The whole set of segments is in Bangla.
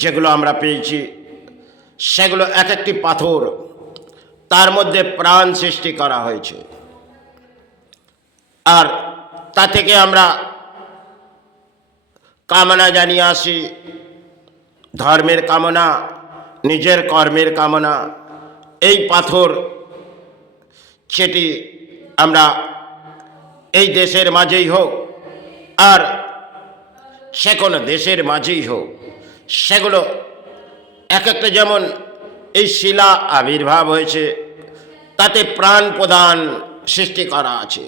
যেগুলো আমরা পেয়েছি সেগুলো এক একটি পাথর, তার মধ্যে প্রাণ সৃষ্টি করা হয়েছে। আর তা থেকে আমরা কামনা জানিয়ে আসি, ধর্মের কামনা, নিজের কর্মের কামনা। এই পাথর সেটি আমরা এই দেশের মাঝেই হোক আর সে কোনো দেশের মাঝেই হোক, সেগুলো এক একটা, যেমন এই শিলা আবির্ভাব হয়েছে, তাতে প্রাণ প্রদান সৃষ্টি করা আছে।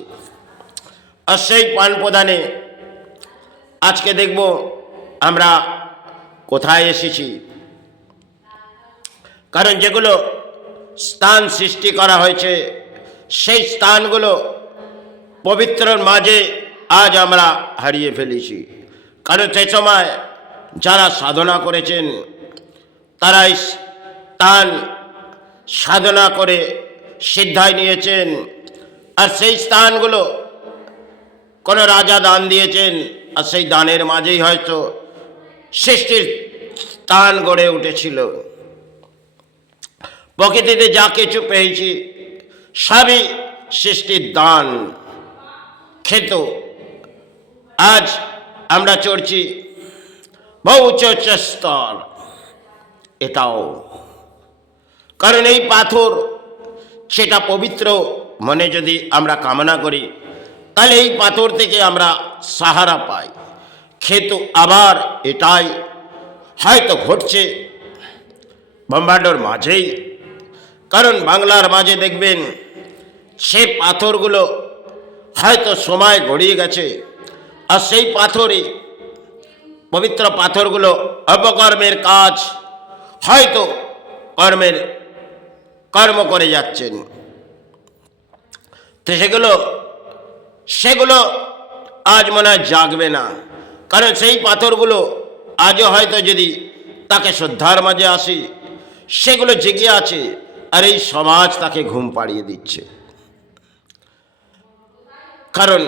আর সেই প্রাণ প্রদানে আজকে দেখব আমরা কোথায় এসেছি। কারণ যেগুলো স্থান সৃষ্টি করা হয়েছে সেই স্থানগুলো পবিত্রর মাঝে আজ আমরা হারিয়ে ফেলেছি। কারণ সেই সময় যারা সাধনা করেছেন তারা এই স্থান সাধনা করে সিদ্ধায় নিয়েছেন, আর সেই স্থানগুলো কোনো রাজা দান দিয়েছেন, আর সেই দানের মাঝেই হয়তো সৃষ্টির স্থান গড়ে উঠেছিল। প্রকৃতিতে যা কিছু পেয়েছি সবই সৃষ্টির দান খেত। আজ আমরা চড়ছি বহু উচ্চ স্তর, এটাও কারণ এই পাথর সেটা পবিত্র মনে যদি আমরা কামনা করি তাহলে এই পাথর থেকে আমরা সাহারা পাই। কিন্তু আবার এটাই হয়তো ঘটছে ব্রহ্মাণ্ডর মাঝেই। কারণ বাংলার মাঝে দেখবেন সে পাথরগুলো হয়তো সময় গড়িয়ে গেছে, আর সেই পাথরই, পবিত্র পাথরগুলো অপকর্মের কাজ হয়তো কর্ম করে যাচ্ছেন। তো সেগুলো আজ মনে হয় জাগবে না। কারণ সেই পাথরগুলো আজও হয়তো যদি তাকে শ্রদ্ধার মাঝে আসি সেগুলো জেগে আছে, আর এই সমাজ তাকে ঘুম পাড়িয়ে দিচ্ছে। কারণ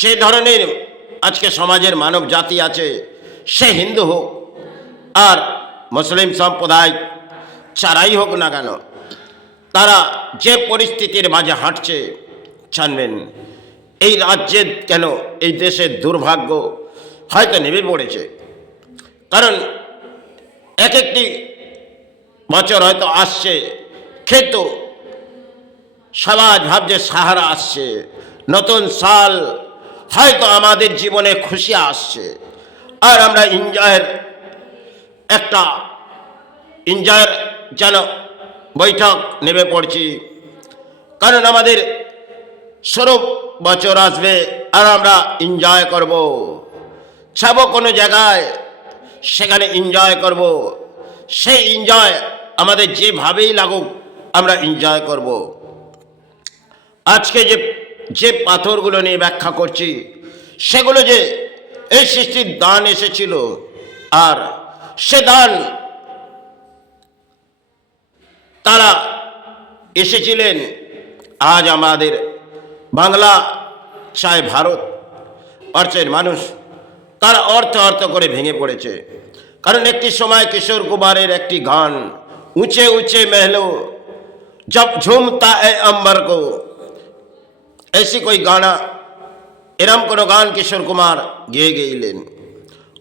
যে ধরনের আজকে সমাজের মানব জাতি আছে, সে হিন্দু হোক আর মুসলিম সম্প্রদায় যারাই হোক না কেন, তারা যে পরিস্থিতির মাঝে হাঁটছে, জানবেন এই রাজ্যের কেন এই দেশের দুর্ভাগ্য হয়তো নেমে পড়েছে। কারণ এক একটি বছর হয়তো আসছে, কিন্তু সমাজ ভাবছে সাহারা আসছে, নতুন সাল হয়তো আমাদের জীবনে খুশি আসছে, আর আমরা এনজয়ের যেন বৈঠক নেমে পড়ছি। কারণ আমাদের 16 বছর আসবে আর আমরা এনজয় করব, যাব কোনো জায়গায়, সেখানে এনজয় করব। সেই এনজয় আমাদের যেভাবেই লাগুক আমরা এনজয় করব। আজকে যে পাথরগুলো নিয়ে ব্যাখ্যা করছি সেগুলো যে এই সৃষ্টির দান এসেছিল, আর সে দান তারা এসেছিলেন। আজ আমাদের বাংলা চায় ভারত অর্থের মানুষ তারা অর্থ করে ভেঙে পড়েছে। কারণ একটি সময় কিশোর কুমারের একটি গান, উঁচে উঁচে महलों जब झूमता है अंबर को, ऐसी कोई गाना, এরম কোনো গান কিশোর কুমার গেয়ে গেলেন।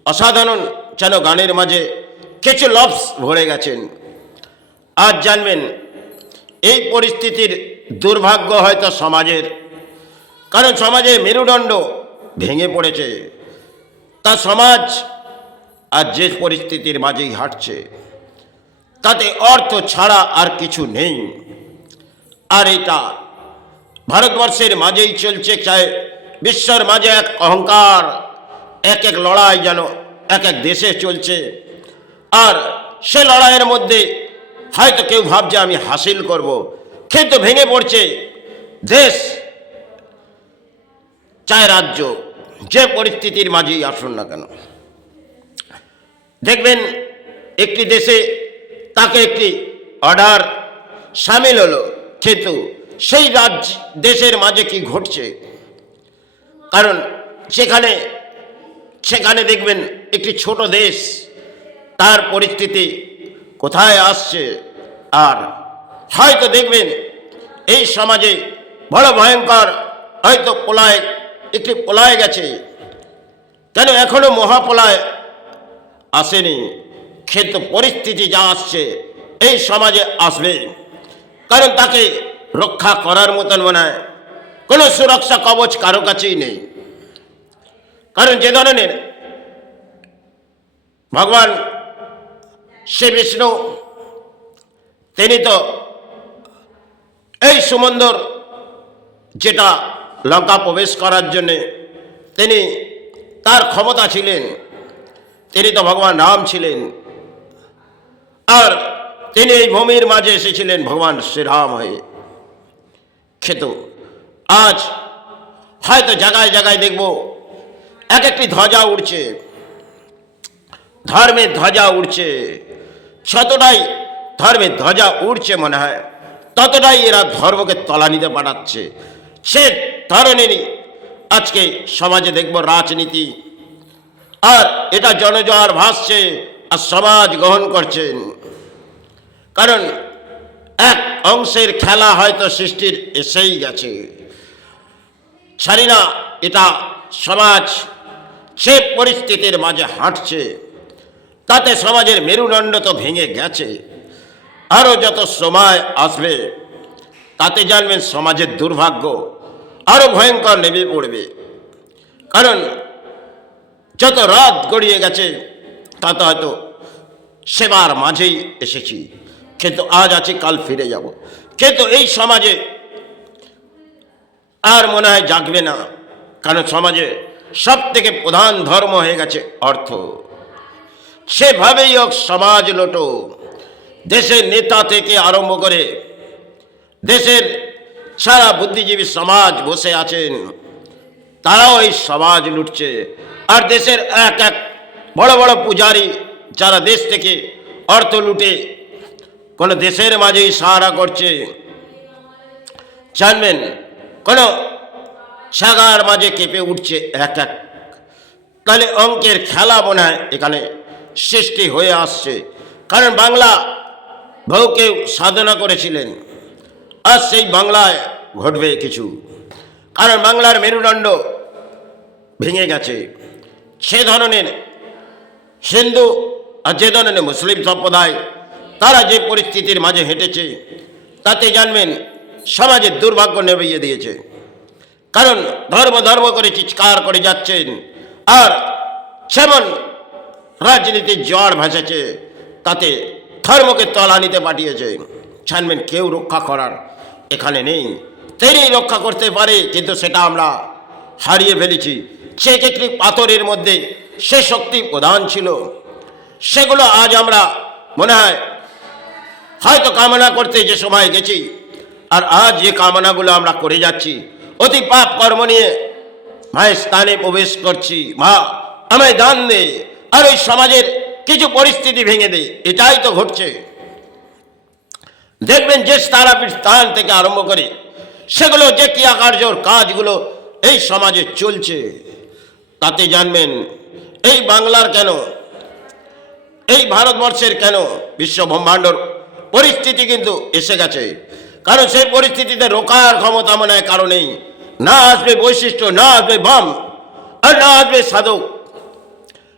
অসাধারণ যেন গানের মাঝে কিছু লফজ ভরে গেছেন। আজ জানবেন এই পরিস্থিতির দুর্ভাগ্য হয়তো সমাজের, কারণ সমাজের মেরুদণ্ড ভেঙে পড়েছে। তা সমাজ আজ যে পরিস্থিতির মাঝেই হাঁটছে তাতে অর্থ ছাড়া আর কিছু নেই। আর এটা ভারতবর্ষের মাঝেই চলছে, চাই বিশ্বর মাঝে এক অহংকার, এক লড়াই যেন এক দেশে চলছে। আর সে লড়াইয়ের মধ্যে হয়তো কেউ ভাবছে আমি হাসিল করব, কিন্তু ভেঙে পড়ছে দেশ চায় রাজ্য, যে পরিস্থিতির মাঝেই আসুন না কেন। দেখবেন একটি দেশে তাকে একটি অর্ডার সামিল হলো, কিন্তু সেই দেশের মাঝে কি ঘটছে। কারণ সেখানে দেখবেন একটি ছোট দেশ, তার পরিস্থিতি কোথায় আসছে। আর হয়তো দেখবেন এই সমাজে বড় ভয়ঙ্কর হয়তো একটি প্রলয় গেছে, কেন এখনো মহাপ্রলয় আসেনি, কিন্তু পরিস্থিতি যা আসছে এই সমাজে আসবে। কারণ তাকে রক্ষা করার মতন মনে হয় কোনো সুরক্ষা কবচ কারো কাছেই নেই। কারণ যে ধরনের ভগবান শ্রী বিষ্ণু, তিনি তো এই সমুদ্র যেটা লঙ্কা প্রবেশ করার জন্যে তিনি তার ক্ষমতা ছিলেন, তিনি তো ভগবান রাম ছিলেন, আর তিনি এই ভূমির মাঝে এসেছিলেন ভগবান শ্রীরাম হয়ে। কিন্তু আজ হয়তো জায়গায় জায়গায় দেখব এক একটি ধ্বজা উড়ছে, ধর্মের ধ্বজা উড়ছে। যতটাই ধর্মের ধ্বজা উড়ছে মনে হয় ততটাই এরা ধর্মকে তলানিতে পাঠাচ্ছে। সে ধরনেরই আজকে সমাজে দেখব রাজনীতি, আর এটা জনজোয়ার ভাসছে আর সমাজ গ্রহণ করছেন। কারণ এক অংশের খেলা হয়তো সৃষ্টির এসেই গেছে, ছাড়ি না। এটা সমাজ সে পরিস্থিতির মাঝে হাঁটছে, তাতে সমাজের মেরুদণ্ড তো ভেঙে গেছে। আরও যত সময় আসবে তাতে জানবেন সমাজের দুর্ভাগ্য আরও ভয়ঙ্কর নেমে পড়বে। কারণ যত রাত গড়িয়ে গেছে তত হয়তো সেবার মাঝেই এসেছি, কিন্তু আজ আছি কাল ফিরে যাব। কিন্তু এই সমাজে আর মনে হয় জাগবে না, কারণ সমাজে সব থেকে প্রধান ধর্ম হয়ে গেছে অর্থ। সেভাবেই হোক সমাজ লোটো, দেশের নেতা থেকে আরম্ভ করে দেশের সারা বুদ্ধিজীবী সমাজ বসে আছেন, তারাও এই সমাজ লুটছে। আর দেশের এক এক বড় বড় পূজারী যারা দেশ থেকে অর্থ লুটে কোনো দেশের মাঝেই সাহারা করছে, জানবেন কোনো ছাগার মাঝে কেঁপে উঠছে এক এক। তাহলে অঙ্কের খেলা মনে হয় এখানে সৃষ্টি হয়ে আসছে। কারণ বাংলা বহু কেউ সাধনা করেছিলেন, আর সেই বাংলায় ঘটবে কিছু। কারণ বাংলার মেরুদণ্ড ভেঙে গেছে। সে ধরনের হিন্দু আর যে ধরনের মুসলিম সম্প্রদায় তারা যে পরিস্থিতির মাঝে হেঁটেছে, তাতে জানবেন সমাজের দুর্ভাগ্য নেমে দিয়েছে। কারণ ধর্ম ধর্ম করে চিৎকার করে যাচ্ছেন, আর যেমন রাজনীতির জ্বর ভাসেছে তাতে ধর্মকে তলানিতে পাঠিয়েছে। জানবেন কেউ রক্ষা করার এখানে নেই। তিনি রক্ষা করতে পারে, কিন্তু সেটা আমরা হারিয়ে ফেলেছি। সে একটি পাথরের মধ্যে সে শক্তি প্রধান ছিল, সেগুলো আজ আমরা মনে হয় হয়তো কামনা করতে যে সময় গেছি, আর আজ যে কামনাগুলো আমরা করে যাচ্ছি অতি পাপ কর্ম নিয়ে মায়ের স্থানে প্রবেশ করছি, মা আমায় দান দে, আর ওই সমাজের কিছু পরিস্থিতি ভেঙে দে। এটাই তো ঘটছে। দেখবেন যে তারাপীঠ স্থান থেকে আরম্ভ করে সেগুলো যে ক্রিয়াকার্যর কাজগুলো এই সমাজে চলছে, তাতে জানবেন এই বাংলার কেন, এই ভারতবর্ষের কেন, বিশ্ব ব্রহ্মাণ্ডর পরিস্থিতি কিন্তু এসে গেছে। কারণ সেই পরিস্থিতিতে রোকার ক্ষমতা মনে হয় কারণেই না আসবে বৈশিষ্ট্য, না আসবে বাম, আর না আসবে সাধক।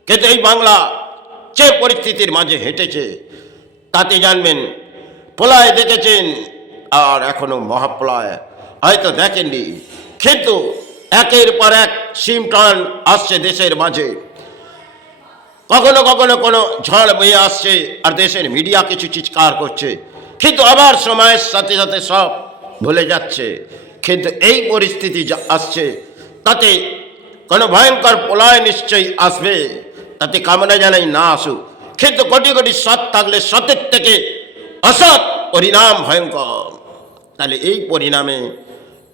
কিন্তু এই বাংলা যে পরিস্থিতির মাঝে হেঁটেছে তাতে জানবেন প্রলয় দেখেছেন, আর এখনো মহাপ্রলয় হয়তো দেখেননি। কিন্তু একের পর এক সিমটন আসছে দেশের মাঝে। কখনো কখনো কোনো ঝড় বয়ে আসছে আর দেশের মিডিয়া কিছু চিৎকার করছে, কিন্তু আবার সময়ের সাথে সাথে সব ভুলে যাচ্ছে। কিন্তু এই পরিস্থিতি যা আসছে তাতে কোনো ভয়ঙ্কর প্রলয় নিশ্চয়ই আসবে, তাতে কামনা জানাই না আসুক। কিন্তু কোটি কোটি সৎ থাকলে সতের থেকে অসৎ পরিণাম ভয়ঙ্কর। তাহলে এই পরিণামে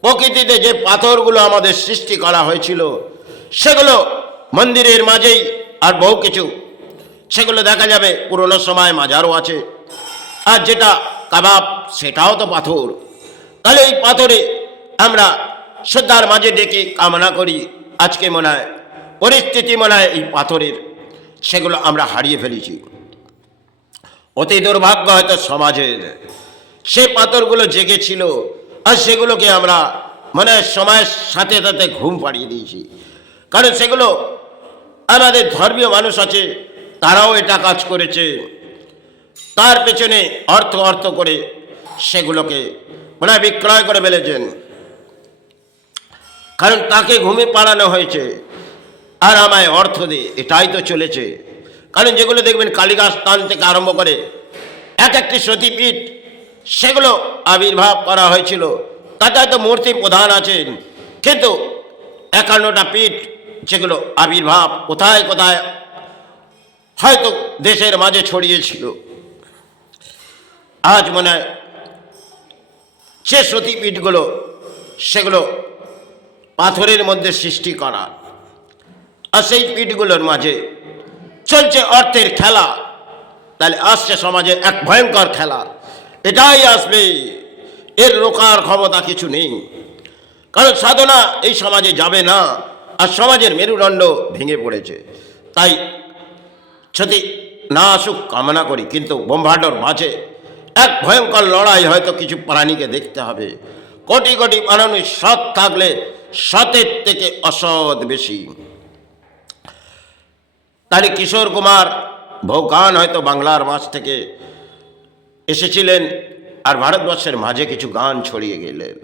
প্রকৃতিতে যে পাথরগুলো আমাদের সৃষ্টি করা হয়েছিল সেগুলো মন্দিরের মাঝেই, আর বহু কিছু সেগুলো দেখা যাবে পুরনো সময় মাজারও আছে, আর যেটা কাবাব সেটাও তো পাথর। তাহলে এই পাথরে আমরা শ্রদ্ধার মাঝে ডেকে কামনা করি। আজকে মনে হয় পরিস্থিতি মনে হয় এই পাথরের, সেগুলো আমরা হারিয়ে ফেলেছি। অতি দুর্ভাগ্য হয়তো সমাজের, সে পাথরগুলো জেগেছিল আর সেগুলোকে আমরা মানে সময়ের সাথে সাথে ঘুম পাড়িয়ে দিয়েছি। কারণ সেগুলো আমাদের ধর্মীয় মানুষ আছে, তারাও এটা কাজ করেছে, তার পেছনে অর্থ অর্থ করে সেগুলোকে মানে বিক্রয় করে ফেলেছেন। কারণ তাকে ঘুমে পাড়ানো হয়েছে আর আমায় অর্থ দিয়ে, এটাই তো চলেছে। কারণ যেগুলো দেখবেন কালীঘাট স্থান থেকে আরম্ভ করে এক একটি সতীপীঠ সেগুলো আবির্ভাব করা হয়েছিল, তাতে হয়তো মূর্তি প্রধান আছেন, কিন্তু 51টা পীঠ যেগুলো আবির্ভাব কোথায় কোথায় হয়তো দেশের মাঝে ছড়িয়েছিল। আজ মনে হয় সে সতীপীঠগুলো সেগুলো পাথরের মধ্যে সৃষ্টি করা, আর সেই পীঠগুলোর মাঝে চলছে অর্থের খেলা। তাহলে আসছে সমাজে এক ভয়ঙ্কর খেলা, এটাই আসবে, এর রোকার ক্ষমতা কিছু নেই। কারণ সাধনা এই সমাজে যাবে না, আর সমাজের মেরুদণ্ড ভেঙে পড়েছে। তাই যদি না আসুক কামনা করি, কিন্তু ব্রহ্মাণ্ডর মাঝে এক ভয়ঙ্কর লড়াই হয়তো কিছু প্রাণীকে দেখতে হবে। কোটি কোটি মানুষ সৎ থাকলে সতের থেকে অসৎ বেশি। তাহলে কিশোর কুমার ভৌকান হয়তো বাংলার মাঝ থেকে এসেছিলেন আর ভারতবর্ষের মাঝে কিছু গান ছড়িয়ে গেলেন।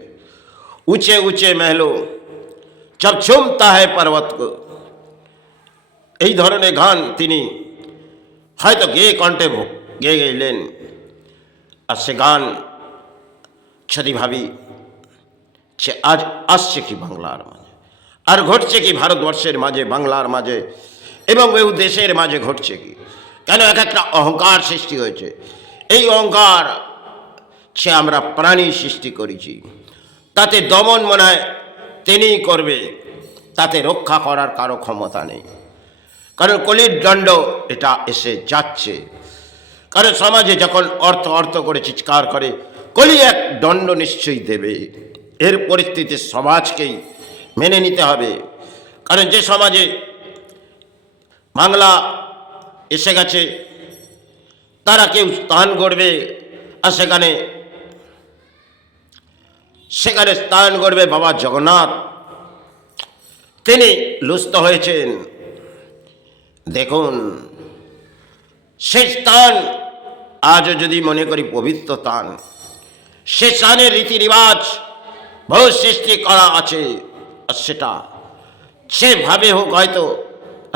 উঁচে উঁচে মেহলো জব চুমতা है पर्वत को, এই ধরনের গান তিনি হয়তো গেয়ে কণ্ঠে গেয়ে গেলেন। আর সে গান যদি ভাবি সে আজ আসছে কি বাংলার মাঝে, আর ঘটছে কি ভারতবর্ষের মাঝে, বাংলার মাঝে এবং বহু দেশের মাঝে ঘটছে কি, কেন এক একটা অহংকার সৃষ্টি হয়েছে। এই অহংকার সে আমরা প্রাণী সৃষ্টি করেছি, তাতে দমন মনে হয় তিনিই করবে, তাতে রক্ষা করার কারো ক্ষমতা নেই। কারণ কলির দণ্ড এটা এসে যাচ্ছে। কারণ সমাজে যখন অর্থ অর্থ করে চিৎকার করে, কলি এক দণ্ড নিশ্চয়ই দেবে। এর পরিস্থিতি সমাজকেই মেনে নিতে হবে। কারণ যে সমাজে বাংলা এসে গেছে, তারা কেউ স্থান গড়বে, আর সেখানে স্থান গড়বে বাবা জগন্নাথ। তিনি লুস্থ হয়েছেন। দেখুন সেই স্থান আজও যদি মনে করি পবিত্র স্থান, সে স্থানের রীতিরিবাজ বহু সৃষ্টি করা আছে, আর সেটা সেভাবে হোক হয়তো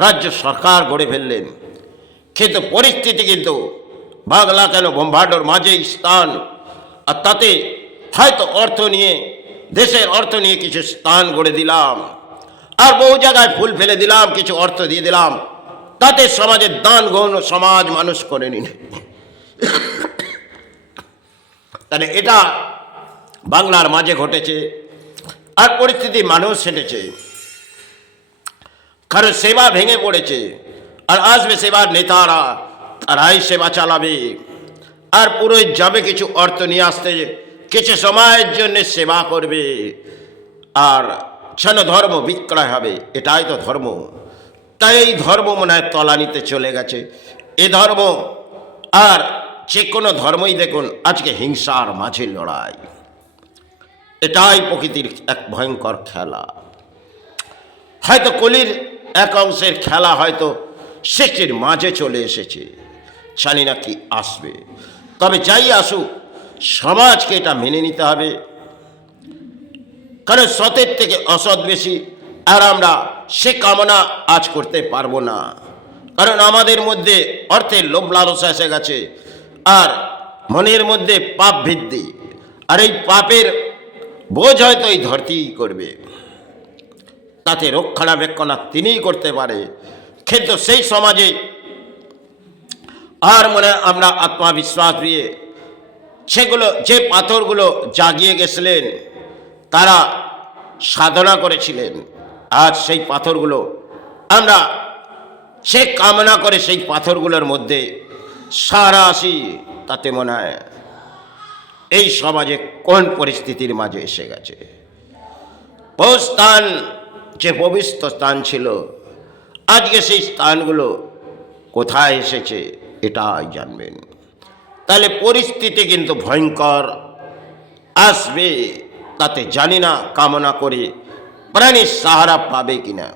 রাজ্য সরকার গড়ে ফেললেন, কিন্তু পরিস্থিতি কিন্তু বাংলা কেন ব্রহ্মাণ্ডর মাঝেই স্থান, আর তাতে হয়তো অর্থ নিয়ে, দেশের অর্থ নিয়ে কিছু স্থান গড়ে দিলাম, আর বহু জায়গায় ফুল ফেলে দিলাম, কিছু অর্থ দিয়ে দিলাম, তাতে সমাজের দান গৌণ সমাজ মানুষ করে নিন। তাহলে এটা বাংলার মাঝে ঘটেছে, আর পরিস্থিতি মানুষ সেটেছে। কারণ সেবা ভেঙে পড়েছে, আর আসবে সেবার নেতারা, তারাই সেবা চালাবে, আর পুরো যাবে কিছু অর্থ নিয়ে আসতে, কিছু সময়ের জন্য সেবা করবে, আর যেন ধর্ম বিক্রয় হবে। এটাই তো ধর্ম। তাই এই ধর্ম মনে হয় তলানিতে চলে গেছে। এ ধর্ম আর যে কোনো ধর্মই দেখুন আজকে হিংসার মাঝে লড়াই, এটাই প্রকৃতির এক ভয়ঙ্কর খেলা। হয়তো কলির এক অংশের খেলা হয়তো সৃষ্টির মাঝে চলে এসেছে, জানি না কি আসবে। তবে যাই আসুক, সমাজকে এটা মেনে নিতে হবে। কারণ সতের থেকে অসৎ বেশি, আর আমরা সে কামনা আজ করতে পারবো না। কারণ আমাদের মধ্যে অর্থের লোভ লালসা এসে গেছে, আর মনের মধ্যে পাপ বৃদ্ধি, আর এই পাপের বোঝ হয়তো এই ধরতেই করবে। তাতে রক্ষণাবেক্ষণা তিনিই করতে পারে, কিন্তু সেই সমাজে আর মনে আমরা আত্মবিশ্বাস দিয়ে সেগুলো যে পাথরগুলো জাগিয়ে গেছিলেন, তারা সাধনা করেছিলেন, আজ সেই পাথরগুলো আমরা সে কামনা করে সেই পাথরগুলোর মধ্যে সারা আসি, তাতে মনে হয় এই সমাজে কোন পরিস্থিতির মাঝে এসে গেছে। বহু স্থান যে পবিত্র স্থান ছিল, আজকে সেই স্থানগুলো কোথায় এসেছে এটাই জানবেন। তাহলে পরিস্থিতি কিন্তু ভয়ঙ্কর আসবে, তাতে জানি না কামনা করে প্রাণীর সাহারা পাবে কিনা।